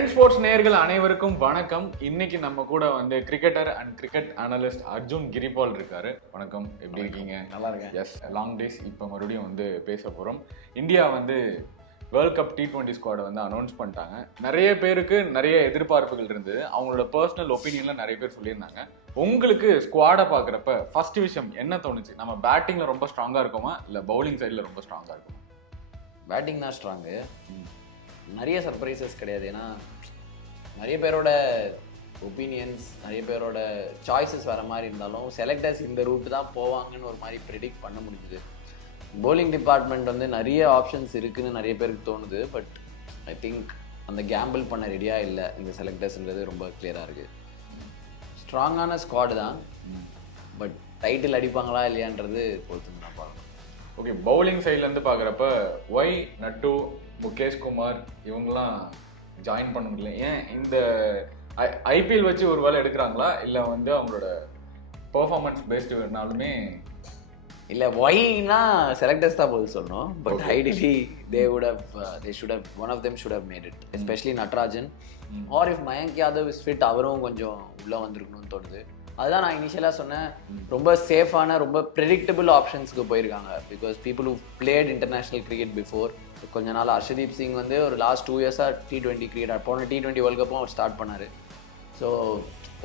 Trend sports நேயர்கள் அனைவருக்கும் வணக்கம். இன்னைக்கு நம்ம கூட வந்து cricketer and cricket analyst Arjun Kripal இருக்காரு. வணக்கம், எப்படி இருக்கீங்க? நல்லா இருக்கேன். Yes, long days. இப்போ மறுபடியும் வந்து பேச போகிறோம். இந்தியா வந்து வேர்ல்ட் கப் T20 ஸ்குவாடை வந்து அனௌன்ஸ் பண்ணிட்டாங்க. நிறைய பேருக்கு நிறைய எதிர்பார்ப்புகள் இருந்தது. அவங்களோட பர்சனல் ஒப்பீனியன்ல நிறைய பேர் சொல்லியிருந்தாங்க. உங்களுக்கு ஸ்குவாடை பார்க்குறப்ப ஃபர்ஸ்ட் விஷயம் என்ன தோணுச்சு? நம்ம பேட்டிங்ல ரொம்ப ஸ்ட்ராங்காக இருக்கோமா இல்லை பவுலிங் சைடில் ரொம்ப ஸ்ட்ராங்காக இருக்குமா? பேட்டிங் தான் ஸ்ட்ராங்கு. நிறைய சர்ப்ரைசஸ் கிடையாது. ஏன்னா நிறைய பேரோட ஒப்பீனியன்ஸ், நிறைய பேரோட சாய்ஸஸ் வர மாதிரி இருந்தாலும் செலக்டர்ஸ் இந்த ரூட் தான் போவாங்கன்னு ஒரு மாதிரி ப்ரெடிக்ட் பண்ண முடிஞ்சுது. பவுலிங் டிபார்ட்மெண்ட் வந்து நிறைய ஆப்ஷன்ஸ் இருக்குன்னு நிறைய பேருக்கு தோணுது. பட் ஐ திங்க் அந்த கேம்பிள் பண்ண ரெடியாக இல்லை இந்த செலக்டர்ஸ்ன்றது ரொம்ப கிளியராக இருக்குது. ஸ்ட்ராங்கான ஸ்குவாடு தான், பட் டைட்டில் அடிப்பாங்களா இல்லையான்றது பொறுத்து நான் பார்க்கணும். ஓகே, பவுலிங் சைட்லேருந்து பார்க்குறப்ப ஒய் நட்டு, முகேஷ் குமார் இவங்கெல்லாம் ஜாயின் பண்ண முடியல. ஏன் இந்த ஐபிஎல் வச்சு ஒரு வேலை எடுக்கிறாங்களா இல்லை வந்து அவங்களோட பெர்ஃபார்மன்ஸ் பேஸ்டுனாலுமே? இல்லை, ஒய்னா செலக்டர்ஸ் தான் போது சொன்னோம். But ideally they should have one of them should have made it, especially Natarajan. or if Mayank Yadav is fit, அவரும் கொஞ்சம் உள்ளே வந்திருக்கணும்னு தோணுது. அதுதான் நான் இனிஷியலாக சொன்னேன், ரொம்ப சேஃபான ரொம்ப ப்ரெடிக்டபிள் ஆப்ஷன்ஸ்க்கு போயிருக்காங்க. Because people who plate international cricket before. கொஞ்ச நாள் ஹர்ஷதீப் சிங் வந்து ஒரு லாஸ்ட் 2 இயர்ஸாக T20 கிரிக்கெட் போன T20 வேர்ல்ட் கப்பும் அவர் ஸ்டார்ட் பண்ணார். ஸோ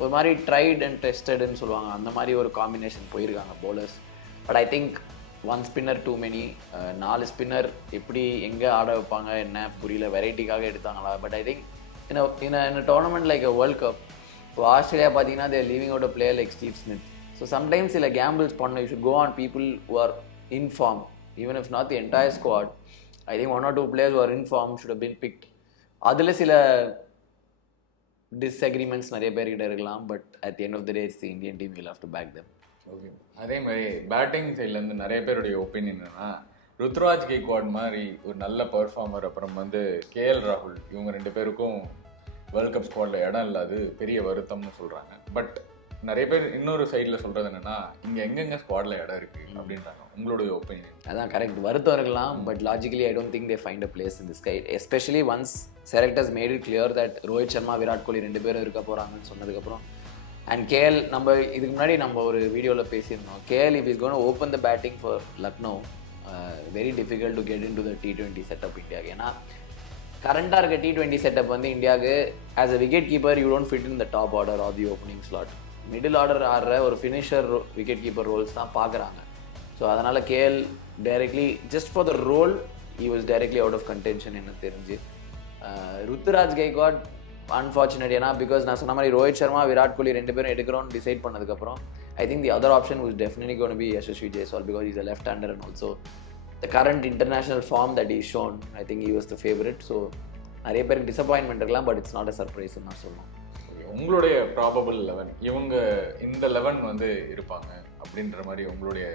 ஒரு மாதிரி ட்ரைட் அண்ட் டெஸ்டடுன்னு சொல்லுவாங்க, அந்த மாதிரி ஒரு காம்பினேஷன் போயிருக்காங்க bowlers. But I think 1 spinner too many. 4 spinner எப்படி எங்கே ஆட வைப்பாங்க என்ன புரியல, வெரைட்டிக்காக எடுத்தாங்களா? But I think in a tournament like a World Cup, இப்போ ஆஸ்திரேலியா பார்த்தீங்கன்னா they're leaving out a player like Steve Smith. So sometimes சில கேம்பிள்ஸ் பண்ண you should go on people who are in form. Even if not the entire squad, I think 1 or 2 players who are in form should have been picked. அதில் சில disagreements நிறைய பேர்கிட்ட இருக்கலாம். But at the end of the day it's the Indian team will have to back them. Okay, அதே மாதிரி batting சைட்லேருந்து நிறைய பேருடைய ஒப்பீனியன் என்னன்னா, ருத்ராஜ் கெய்க்வாட் மாதிரி ஒரு நல்ல பர்ஃபார்மர், அப்புறம் வந்து KL ராகுல், இவங்க 2 பேருக்கும் வேர்ல்ட் கப் ஸ்குவாடில் இடம் இல்லாது பெரிய வருத்தம்னு சொல்கிறாங்க. பட் நிறைய பேர் இன்னொரு சைடில் சொல்கிறது என்னென்னா, இங்கே எங்கெங்கே ஸ்குவாடில் இடம் இருக்குது அப்படின்றாங்க. உங்களுடைய ஒப்பீனியன்? அதான் கரெக்ட், வருத்தம் இருக்கலாம். But logically I don't think they find a place in this guy. Especially once selectors made it clear that Rohit Sharma, Virat Kohli 2 பேரும் இருக்க போகிறாங்கன்னு சொன்னதுக்கப்புறம். அண்ட் KL, நம்ம இதுக்கு முன்னாடி நம்ம ஒரு வீடியோவில் பேசியிருந்தோம், KL if he's going to open the batting for Lucknow, very difficult to get into the T20 setup இந்தியாவுக்கு. ஏன்னா கரண்டாக இருக்க T20 செட்டப் வந்து இந்தியாவுக்கு as a wicket keeper you don't fit in the top order or the opening slot. Middle order ஆடுற ஒரு finisher wicket keeper Rolle's தான் பார்க்குறாங்க. So அதனால் KL directly just for the role he was directly out of contention எனக்கு தெரிஞ்சு. Ruturaj Gaikwad unfortunate. ஏன்னா because நான் சொன்ன மாதிரி ரோஹித் சர்மா, விராட் கோலி 2 பேரும் எடுக்கிறோன்னு டிசைட் பண்ணதுக்கப்புறம் I think the other option was definitely going to be Yashasvi Jaiswal, because he's a left-hander and also the current international form that he's shown, I think he was the favorite. So நிறைய பேருக்கு disappointment இருக்கலாம், but it's not a surprise நான் சொல்லுவேன். உங்களுடைய probable 11, இவங்க இந்த 11 வந்து இருப்பாங்க அப்படின்ற மாதிரி உங்களுடைய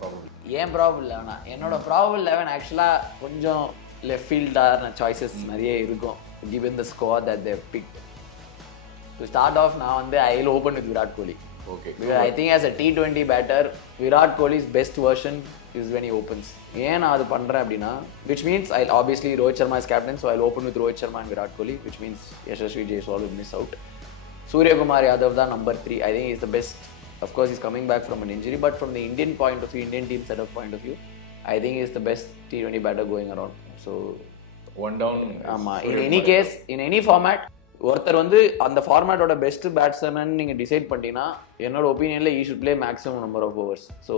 ப்ராபபிள்? ஏன் ப்ராபபிள் 11? என்னோட ப்ராபபிள் 11 ஆக்சுவலாக கொஞ்சம் லெஃப்ட் ஃபீல்டான சாய்ஸஸ் நிறைய இருக்கும் given the score that they've picked. To start off, நான் வந்து I will open with Virat Kohli. Okay. Because I think as a T20 batter, Virat கோலி's best version is when he opens. ஏன் நான் அது பண்ணுறேன் அப்படின்னா, which means I'll obviously Rohit Sharma is captain, so I'll open with Rohit Sharma and Virat Kohli, which means Yashasvi Jaiswal will miss out. Suryakumar Yadav தான் number 3. I think he's the best. Of course he's coming back from an injury, but from the Indian point of view, Indian team setup point of view, I think he's the best T20 batter going around. So one down. ஆமாம், in any case, in any format, ஒருத்தர் வந்து அந்த ஃபார்மேட்டோட best batsman நீங்கள் decide பண்ணிட்டீங்கன்னா என்னோட ஒப்பீனியனில் he should play maximum number of overs. So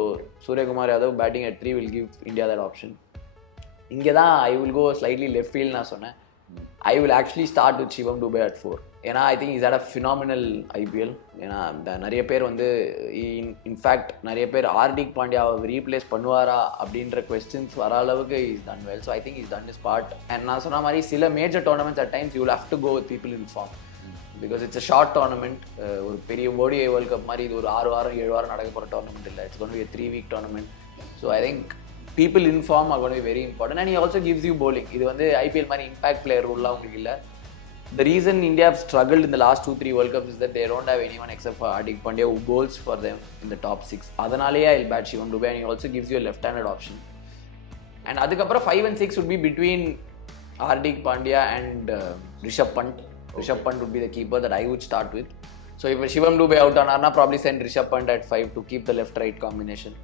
Suryakumar Yadav batting at 3 will give India that option. இங்கே தான் I will go slightly left field. நான் சொன்னேன் I will actually start with Shivam Dube at 4. ஏன்னா I think is at a phenomenal IPL. ஏன்னா நிறைய பேர் வந்து in fact நிறைய பேர் ஹார்திக் பாண்டியாவை ரீப்ளேஸ் பண்ணுவாரா அப்படின்ற கொஸ்டின்ஸ் வர அளவுக்கு is done well. So I think is done is part. And நான் சொன்ன மாதிரி சில major tournaments at times you will have to go with people in form, because it's a short tournament. ஒரு பெரிய ODI வேர்ல்ட் கப் மாதிரி இது ஒரு 6 வாரம் 7 வாரம் நடக்க போகிற டோர்னமெண்ட் இல்லை. It's gonna be a 3-week tournament. So I think people in form are going to be very important, and he also gives you bowling. இது வந்து IPL மாதிரி இம்பாக்ட் பிளேயர் ரூல்லாம் உங்களுக்கு இல்லை. The reason India have struggled in the last 2-3 World Cups is that they don't have anyone except for Hardik Pandya who bowls for them in the top 6. அதனாலேயே I'll bat Shivam Dube, and he also gives you a left-handed option. And அதுக்கப்புறம் 5 and 6 would be between Hardik Pandya and Rishabh Pant. Rishabh Pant would be the keeper that I would start with. So if Shivam Dube out ஆனார்னா probably send Rishabh Pant at 5 to keep the left right combination.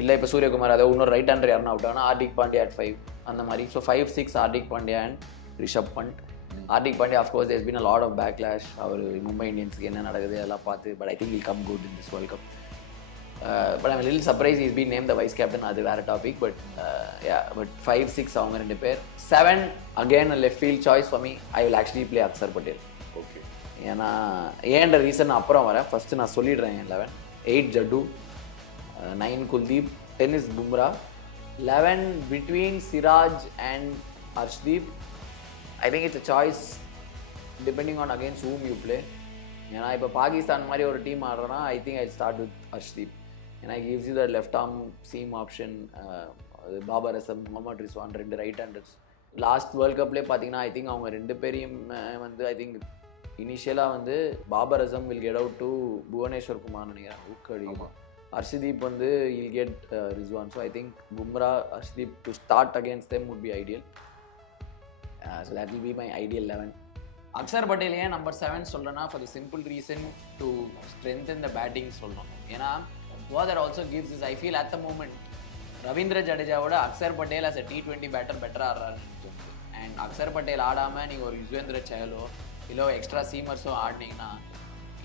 இல்லை இப்போ சூரியகுமார் அதை இன்னொரு right hander யாருன்னா out ஆனால் Hardik Pandya at 5 அந்த மாதிரி. So 5-6 Hardik Pandya and Rishabh Pant. Hardik Pandya of course there's been a lot of backlash. அவர் மும்பை இந்தியன்ஸ்க்கு என்ன நடக்குது அதெல்லாம் பார்த்து, but I think will come good in this World Cup. But I'm little surprised is been name the vice captain, அது வேறு டாபிக். பட் பட் 5-6 அவங்க 2 பேர். 7 again left field choice for me. I will actually play Axar Patel. Okay, ஏன்னா ஏன்ற reason அப்புறம் வரேன், first நான் சொல்லிடுறேன். 11 8 ஜட்டு, 9 Kuldeep, 10 is Bumrah, 11 between Siraj and Arshdeep. I think it's a choice depending on against whom you play. ஏன்னா இப்போ பாகிஸ்தான் மாதிரி ஒரு டீம் ஆடுறோன்னா I think I start with Arshdeep. ஏன்னா gives you the left arm seam option. Babar Azam, Mohammad Rizwan 2 right handers. Last World கப்லேயே பார்த்தீங்கன்னா I think அவங்க 2 பேரையும் வந்து ஐ திங்க் இனிஷியலாக வந்து Babar Azam will get out to Bhuvneshwar Kumar நினைக்கிறேன், ஊக்கடிக்குமா. Arshdeep வந்து he'll get Rizwan. So I think Bumrah, Arshdeep to start against them would be ideal. So that will be my ideal 11. Axar Patel ஏன் நம்பர் 7 சொல்கிறேன்னா for the simple reason to strengthen the batting சொல்லணும். ஏன்னா what that also gives is I feel at the moment Ravindra ஜடேஜாவோட Axar Patel as a T20 batter பெட்டராக ஆடுறாருன்னு தோணுது. And Axar Patel ஆடாமல் நீங்கள் ஒரு யுஸ்வேந்திர சஹலோ இல்லை எக்ஸ்ட்ரா சீமர்ஸோ ஆடினீங்கன்னா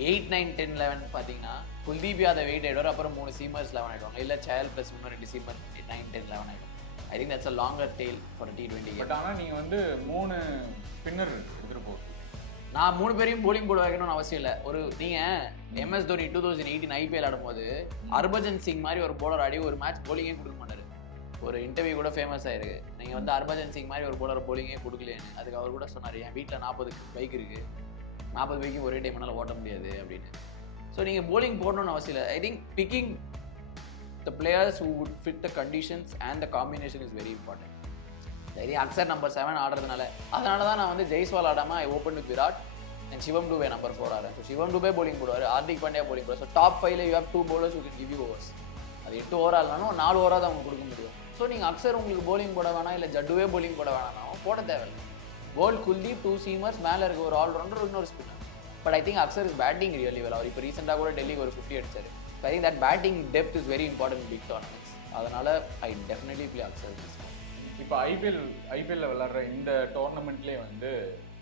8, 9, 10, 11 பார்த்தீங்கன்னா குல்தீப் யாதவ் 8 ஆயிடுவார், அப்புறம் 3 சீமர்ஸ் 11 ஆயிடுவாங்க. இல்லை சஹல் ப்ளஸ் இன்னும் 2 சீமர் 9, 10, 11 ஆயிடும். I think that's a longer tail for T20. But ஆனால் நீங்கள் வந்து 3 ஸ்பின்னர் எடுத்துகிட்டு போகும். நான் 3 பேரையும் போலிங் போட வைக்கணும்னு அவசியம் இல்லை. ஒரு நீங்கள் MS தோனி 2018 IPL ஆடும்போது ஹர்பஜன் சிங் மாதிரி ஒரு போலர் ஆடி ஒரு மேட்ச் போலிங்கே கொடுக்க மாட்டார். ஒரு இன்டர்வியூ கூட ஃபேமஸ் ஆயிருக்கு, நீங்கள் வந்து ஹர்பஜன் சிங் மாதிரி ஒரு போலர் போலிங்கே கொடுக்கலேன்னு. அதுக்கு அவர் கூட சொன்னார், என் வீட்டில் 40 பைக் இருக்குது, 40 பைக்கும் ஒரே டைம் என்னால் ஓட்ட முடியாது அப்படின்னு. ஸோ நீங்கள் போலிங் போடணும்னு அவசியம் இல்லை. I think picking the players who would fit the conditions and the combination is very important. சரி, அக்சர் நம்பர் 7 ஆடுறதுனால அதனால தான் நான் வந்து ஜெய்ஸ்வால் ஆடாமல் I open with Virat and Shivam Dube number 4 ஆடுறேன். ஸோ சிவம் டூபே போலிங் போடுவார், ஹார்திக் பாண்டியா போலிங் போடுவார். ஸோ டாப் 5ல you have 2 bowlers who can give you overs. அது 8 ஓவர் ஆடலாலும் 4 ஓவராக தான் அவங்க கொடுக்க முடியும். ஸோ நீங்கள் அக்சர் உங்களுக்கு போலிங் போட வேணாம், இல்லை ஜட்டுவே போலிங் போட வேணாம், போட தேவையில்லை. போல் குல்தீப் 2 சீமர்ஸ், மேலே இருக்க ஒரு ஆல்ரவுண்டர், இன்னொரு spinner. But I think Axar is batting really well. அவர் இப்போ ரீசெண்டாக கூட டெல்லிக்கு ஒரு 50 அடிச்சார். I think that batting depth is very important big tournaments. அதனால் ஐ டெஃபினெட்லி பிளே அக்சர். இப்போ ஐபிஎல்ல விளாட்ற இந்த டோர்னமெண்ட்லேயே வந்து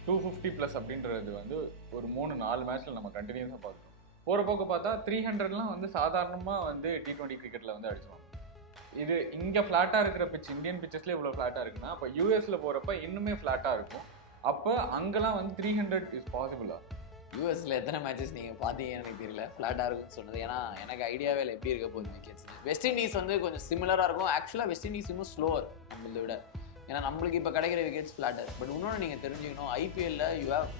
250+ அப்படின்றது வந்து ஒரு 3-4 மேட்ச்சில் நம்ம கண்டினியூஸாக பார்க்குறோம். போகிற போக்கு பார்த்தா 300லாம் வந்து சாதாரணமாக வந்து T20 கிரிக்கெட்டில் வந்து அடிச்சிடும். இது இங்கே ஃப்ளாட்டாக இருக்கிற பிச், இந்தியன் பிச்சஸ்லேயே இவ்வளோ ஃப்ளாட்டாக இருக்குன்னா அப்போ யூஎஸில் போகிறப்ப இன்னுமே ஃப்ளாட்டாக இருக்கும். அப்போ அங்கெல்லாம் வந்து 300 இஸ் பாசிபிளா? யூஎஸில் எத்தனை மேட்சஸ் நீங்கள் பார்த்தீங்கன்னு எனக்கு தெரியல, ஃப்ளாட்டாக இருக்குன்னு சொன்னது. ஏன்னா எனக்கு ஐடியாவே இல்லை எப்படி இருக்க போகுது விக்கெட்ஸ். வெஸ்ட் இண்டீஸ் வந்து கொஞ்சம் சிமிலராக இருக்கும். ஆக்சுவலாக வெஸ்ட் இண்டீஸ் இன்னும் ஸ்லோவர் நம்மளை விட. ஏன்னா நம்மளுக்கு இப்போ கிடைக்கிற விக்கெட்ஸ் ஃப்ளாட்டர். பட் இன்னொன்று நீங்கள் தெரிஞ்சுக்கணும், ஐபிஎல்ல you have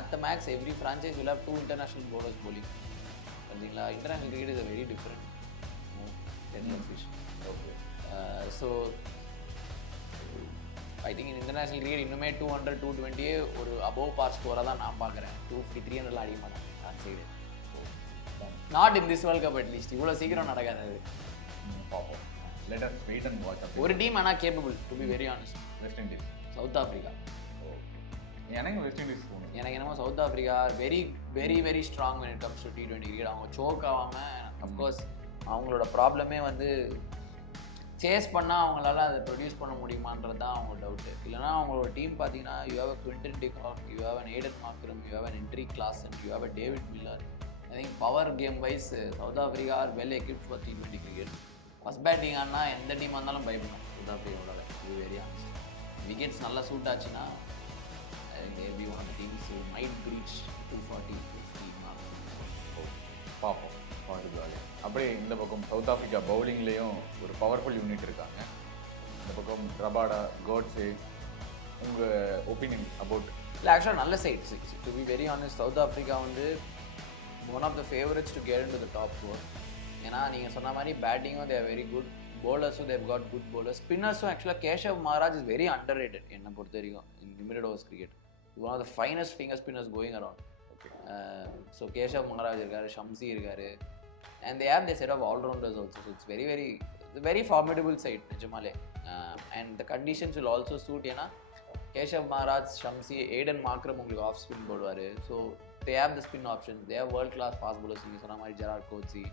at the max every franchise you have 2 international bowlers bowling. பார்த்தீங்களா, international cricket is a very different fish. Okay, so I think international cricket இன்னுமே 200, 220 ஒரு அபோவ் பார் ஸ்கோராக தான் நான் பார்க்குறேன். 250, 300 அடிக்க மாட்டேன் அந்த side. Not in this World cup at least. இவ்வளோ சீக்கிரம் நடக்காது அது. பார்ப்போம். Let us wait and watch. ஒரு டீம் ஆனால் capable to be very honest. West Indies, south Africa. எனக்கு வெஸ்ட் இண்டீஸ் போகணும். எனக்கு என்னமோ south Africa very very very strong when it comes to T20 cricket. அவங்க சோக் ஆகாமல், அஃப்கோர்ஸ் அவங்களோட ப்ராப்ளமே வந்து சேஸ் பண்ணால் அவங்களால அதை ப்ரொடியூஸ் பண்ண முடியுமான்றது தான் அவங்க டவுட்டு. இல்லைனா அவங்களோட டீம் பார்த்தீங்கன்னா you have a Quinton de Kock, you have an Aiden Markram, you have an என்ட்ரி Klaasen, you have a David Miller. I think power game wise South Africa are well equipped for T20 cricket. First batting ஆனால் எந்த டீமாக இருந்தாலும் பயப்படும் South ஆஃப்ரிக்காவோட. இது very honest. Wickets நல்லா suit ஆச்சுன்னா maybe one of the teams might reach 240, 250 marks. பார்ப்போம் பாசிபிளாக. அப்படியே இந்த பக்கம் சவுத் ஆஃப்ரிக்கா பவுலிங்லேயும் ஒரு பவர்ஃபுல் யூனிட் இருக்காங்க. இந்த பக்கம் ரபாடா, கோட்ஸே, உங்கள் ஒப்பீனியன் அபவுட்? இல்லை, ஆக்சுவலாக நல்ல side. To be very honest, South Africa வந்து one of the favourites to get into the top 4. ஏன்னா நீங்கள் சொன்ன மாதிரி பேட்டிங்கும் தே ஆர் வெரி குட், bowlers-உம் தேவ் காட் குட் bowlers. ஸ்பின்னர்ஸும் ஆக்சுவலாக Keshav Maharaj is very underrated என்னை பொறுத்த வரைக்கும் in limited overs cricket. One of the finest finger spinners going around. So Keshav Maharaj இருக்கார், ஷம்சி இருக்கார், and they have their set of all-rounders also. So it's very formidable side நிஜமாலே. And the conditions will also suit. ஏன்னா Keshav Maharaj, Shamsi, Aiden Markram உங்களுக்கு off spin போடுவார். So they have the spin options, they have world class fast bowlers. நீங்கள் சொன்ன மாதிரி Gerald Coetzee,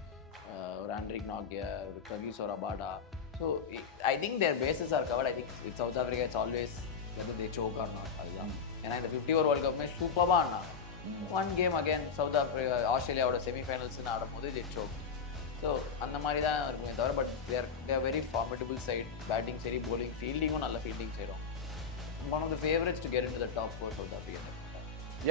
ஒரு Anrich நாக்கியா, ஒரு Kagiso Rabada. So I think their pacers are covered. I think with South Africa it's always whether they choke or not. அதுதான். ஏன்னா இந்த 50 over World கப்புமே சூப்பராக ஆடினாங்க. One game again South Africa ஆஸ்திரேலியாவோட செமிஃபைனல்ஸ்னு ஆடும்போது தே சோக். ஸோ அந்த மாதிரி தான் இருக்குமே தவிர, but they're very formidable side. Batting சரி, bowling, ஃபீல்டிங்கும் நல்ல ஃபீல்டிங் செய்கிறோம். One of the favourites to get in the top 4 South Africa.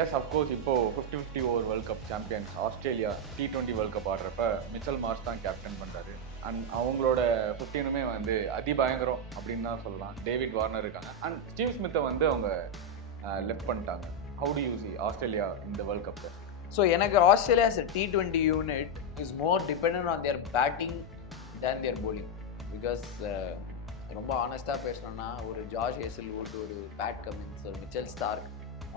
Yes of course. இப்போ 50-50 over world cup champions Australia T20 world cup ஆடுறப்ப மிச்சல் மார்ஷ் தான் captain பண்ணுறாரு. And அவங்களோட 15மே வந்து அதிபயங்கரம் அப்படின்னு தான் சொல்லலாம். டேவிட் வார்னர் இருக்காங்க அண்ட் ஸ்டீவ் ஸ்மித்தை வந்து அவங்க லெஃப்ட் பண்ணிட்டாங்க. How to you see Australia இந்த வேர்ல்ட் கப்பில்? ஸோ எனக்கு Australia as a T20 unit is more dependent on their batting than their bowling. Because ரொம்ப ஆனஸ்டாக பேசணும்னா ஒரு ஜார்ஜ் ஹேசல்வுட், ஒரு பேட் கமின்ஸ், ஒரு Mitchell Stark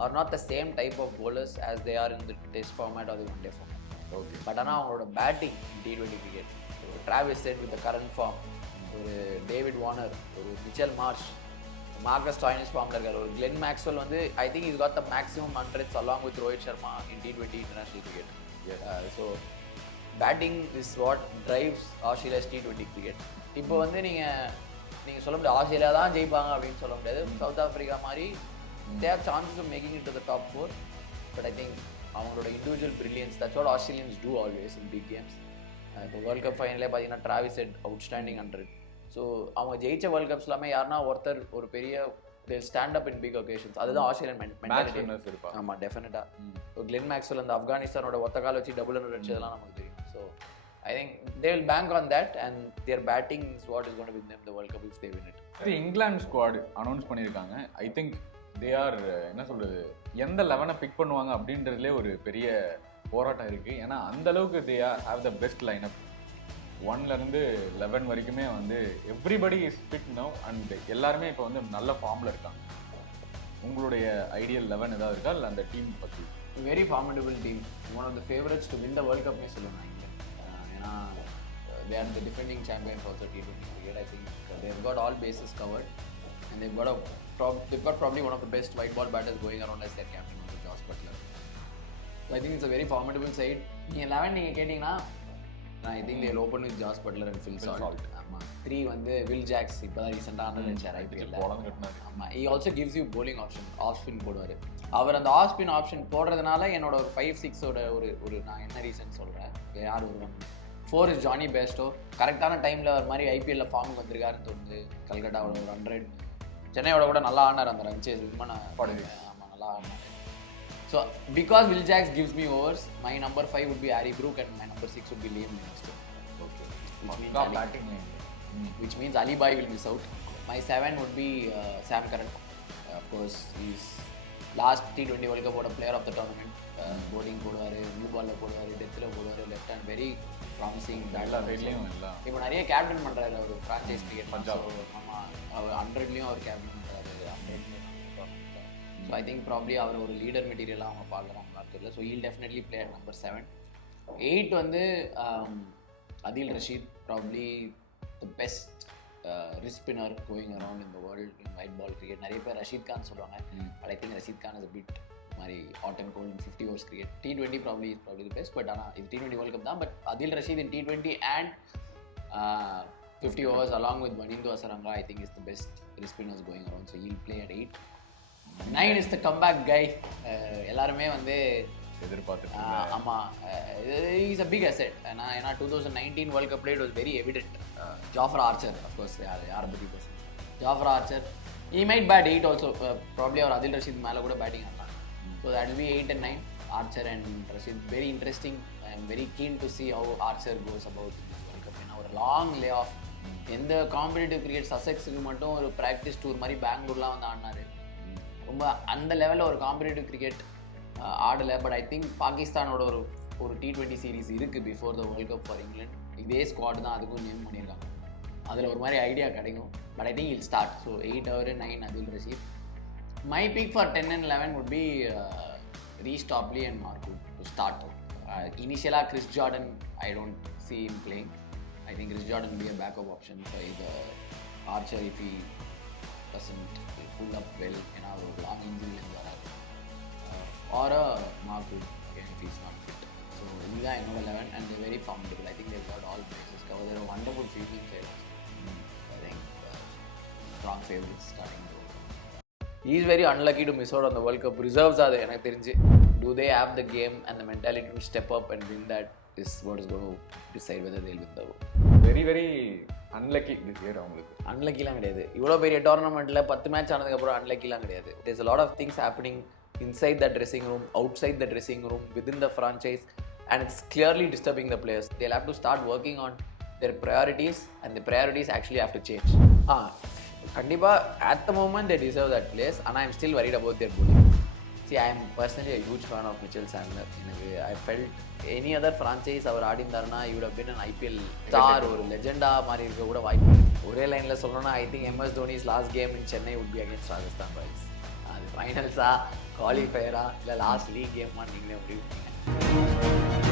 are not the same type of bowlers as they are in the test format or the one day format. Okay. But ஆனால் அவங்களோட batting T20 cricket, ஒரு Travis Head with the current form, ஒரு David Warner, ஒரு Mitchell Marsh, Marcus Stoinis ஃபார்மில் இருக்கார், ஒரு Glenn Maxwell வந்து I think is got the maximum 100s along with Rohit Sharma in T20 international cricket. So batting is what drives Australia's T20 cricket. இப்போ வந்து நீங்கள் சொல்ல முடியாது ஆஸ்திரேலியா தான் ஜெயிப்பாங்க அப்படின்னு சொல்ல முடியாது. சவுத் ஆஃப்ரிக்கா மாதிரி they have chances of making it to the top 4, but I think அவங்களோட individual brilliance, that's what Australians do always in big games. இப்போ வேர்ல்ட் கப் ஃபைனலே பார்த்தீங்கன்னா டிராவிஸ் ஹெட் அவுட்ஸ்டாண்டிங் 100. ஸோ அவங்க ஜெயிச்ச வேர்ல்ட் கப்ஸ் எல்லாமே யாருன்னா ஒருத்தர் ஒரு பெரிய they stand up in big occasions. அதுதான் ஆஸ்திரேலியன் மென்டாலிட்டி. ஆமாம், டெஃபினட்டாக. இப்போ கிளென் மேக்ஸ்வெல் அந்த ஆப்கானிஸ்தானோட ஒத்த கால் வச்சு டபுள் ரன் அடிச்சதெல்லாம் நமக்கு தெரியும். So I think they will bank on that and their batting is what is going to win them the World Cup if they win it. England squad announce பண்ணியிருக்காங்க. I think they are என்ன சொல்கிறது, எந்த 11 big பண்ணுவாங்க அப்படின்றதுலே ஒரு பெரிய போராட்டம் இருக்குது. ஏன்னா அந்த அளவுக்கு they are have the best lineup. 1லேருந்து 11 வரைக்குமே வந்து everybody is fit now and எல்லாருமே இப்போ வந்து நல்ல ஃபார்மில் இருக்காங்க. உங்களுடைய ஐடியல் 11 ஏதாவது இருக்கா இல்லை அந்த டீம் பற்றி? Very formidable team, one of the favourites to win the world கப்னே சொல்லுவாங்க. ஏன்னா they are the defending champions for the T20 cricket. I think they've got all bases covered and they've got probably one of the best white ball batters going around as their captain, Josh Butler. So I think it's a very formidable side. நீங்கள் 11 நீங்கள் கேட்டிங்கன்னா I think they'll open with Josh Butler and Phil Salt. ஆமாம். 3 வந்து will Jacks இப்போ தான் ரீசெண்டாக ஆனது IPL. ஆமாம். he also gives you bowling option, off spin போடுவார். அவர் அந்த ஆஃப் ஸ்பின் ஆப்ஷன் போடுறதுனால என்னோட ஒரு 5-6ஓட ஒரு நான் என்ன ரீசன் சொல்கிறேன், யார் வருவாங்க. 4 இஸ் ஜானி பேஸ்டோ. கரெக்டான டைமில் ஒரு மாதிரி ஐபிஎல்ல ஃபார்முக்கு வந்திருக்காருன்னு தோணுது. கல்கட்டாவோட ஒரு 100, சென்னையோட கூட நல்லா ஆனார் அந்த ரன் சேஸ் வின் பண்ண. ஆமாம், நல்லா ஆனார். So because Will Jacks gives me overs, my number 5 would be Harry Brook and my number 6 would be Liam Livingstone. Okay. Which means Ali Bhai will miss out. My 7 would be Sam Curran. Of course, he's last T20 World Cup player of the tournament. Bowling போடுவார், new பாலில் போடுவார், டெத்தில் போடுவார், left hand very promising. இப்போ நிறைய captain பண்ணுறாரு அவர் franchise cricket Punjab. ஆமாம், அவர் 100லேயும் அவர் captain பண்ணுறாரு, 100லேயும். ஸோ ஐ திங்க் ப்ராப்ளி அவர் ஒரு லீடர் மெட்டீரியலாக அவங்க பார்க்குறாங்களா தெரியல. So he'll definitely play at number 7. 8 வந்து Adil Rashid, probably the best wrist spinner going around in the world in white ball cricket. நிறைய பேர் ரஷீத் கான் சொல்லுவாங்க, but I think Rashid Khan is a bit மாதிரி hot and cold in 50 overs cricket. T20 probably the best, but ஆனால் இது T20 World Cup தான். But Adil Rashid in T20 and 50 overs along with Manindo Asaranga, I think is the best wrist spinners going around. So he'll play at 8. 9 is the comeback guy. எல்லாருமே வந்து எதிர்பார்த்து. ஆமாம், is a big asset. ஏன்னா 2019 world கப்ல it was very evident. Jofra Archer, of course யாரை பற்றி பேசுகிறேன், Jofra Archer he might bat 8 also. Probably அவர் அதில் ரஷீத் மேலே கூட பேட்டிங் ஆடலாம். So that will be 8 and 9. Archer and Rashid, very interesting. I am very keen to see how Archer goes about this World Cup. ஏன்னா ஒரு long lay off, எந்த competitive cricket சசெக்ஸுக்கு மட்டும் ஒரு ப்ராக்டிஸ் டூர் மாதிரி பெங்களூர்லாம் வந்து ஆடினார். ரொம்ப அந்த லெவலில் ஒரு காம்படிட்டிவ் கிரிக்கெட் ஆடலை. பட் ஐ திங்க் பாகிஸ்தானோட ஒரு T20 சீரீஸ் இருக்குது before the world cup for England. இதே ஸ்குவாட் தான் அதுக்கும் நேம் பண்ணியிருக்காங்க. அதில் ஒரு மாதிரி ஐடியா கிடைக்கும். But I think he'll start. So 8 அவர் 9 Adil Rashid. My pick for 10 and 11 would be Reece Topley and Mark Wood to start. Initially, Chris Jordan, I don't see him playing. I think Chris Jordan will be a backup option for either Archer if he doesn't pull up well, ஏன்னா ஒரு long இன்ஜுரிலேருந்து வராது, or a Mark Wood again if he's not fit. So இதுதான் என்னோட 11 and they're very formidable. I think they've got all bases covered. They're a wonderful fielding side. I think strong favorites starting to. He is very unlucky to miss out on the World Cup. Reserves are there, எனக்கு தெரிஞ்சு. Do they have the game and the mentality to step up and win that is what is going to decide whether they'll win the world. Very very unlucky this year அவங்களுக்கு. அன்லக்கிலாம் கிடையாது. இவ்வளோ பெரிய டோர்னமெண்ட்டில் 10 match ஆனதுக்கப்புறம் அன்லக்கிலாம் கிடையாது. There's a lot of things happening inside the dressing room, outside the dressing room, within the franchise, and it's clearly disturbing the players. They'll have to start working on their priorities, and the priorities actually have to change. கண்டிப்பாக at the moment they deserve that place, and I'm still worried about their bowling. See, I am personally a huge fan of Mitchell Santner. I felt any other franchise our ஆடிந்தாருன்னா he would have been an IPL star, ஒரு லெஜெண்டாக மாதிரி இருக்க கூட வாய்ப்பு. ஒரே லைனில் சொல்லணும்னா I think MS Dhoni's last game in Chennai would be against Rajasthan Royals. அது ஃபைனல்ஸா, குவாலிஃபயரா, இல்லை லாஸ்ட் லீக் கேமா நீங்களே முடிவு பண்ணுங்க.